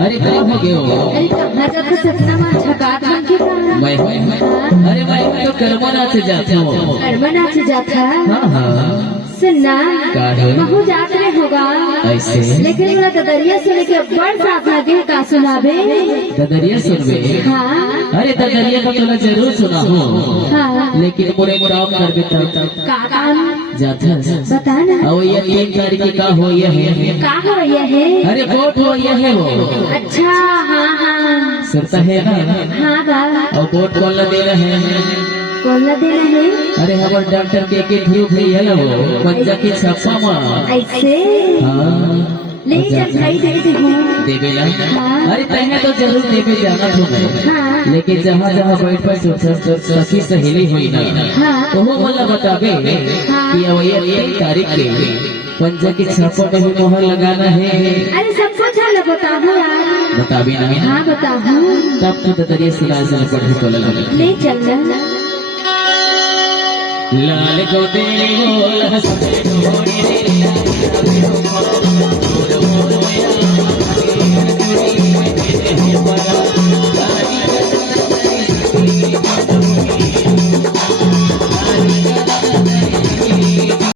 अरे क्या हो गया अरे कहाँ जाकर सपना में झकात बन के मैं अरे मैं तो कर्मना से जाता हूँ कर्मना से जाता हाँ हाँ सुनना का है? महू जात में होगा ऐसे लेकिन मेरा ददरिया सुन के बड़ साथ लगे का सुनाबे ददरिया सुनबे हाँ अरे ददरिया तो तोला जरूर सुना हूँ हाँ लेकिन मोरे काम कर देता का काम जाता बता ना और ये 3 तारीख का हो ये है का हो यह है अरे वोट हो ये है वो अच्छा हाँ हाँ सुनता है ना हाँ बा और वोट कौन ला दे रहे हैं कौन ला दे रहे अरे हमारे डॉक्टर के ध्रुव है है ना वो पंजा की छापा माँ ऐसे हाँ ले चल भाई दे दे देवे ना हाँ। अरे तहने तो जरूर देवे जाना तो मैं हाँ लेकिन जहाँ जहाँ बैठ पर सखी सहेली हुई ना हाँ तो वो मला बतावे हाँ। कि अब ये 3 तारीख के पंजा की छापा में भी मोहर लगाना है अरे सब कुछ है बताबो यार बताबी ना हाँ बताबो तब तो ददरिया सुना से पढ़े को लगा ले चल ना लाल को तेरी बोल हंसते ढोड़ी रे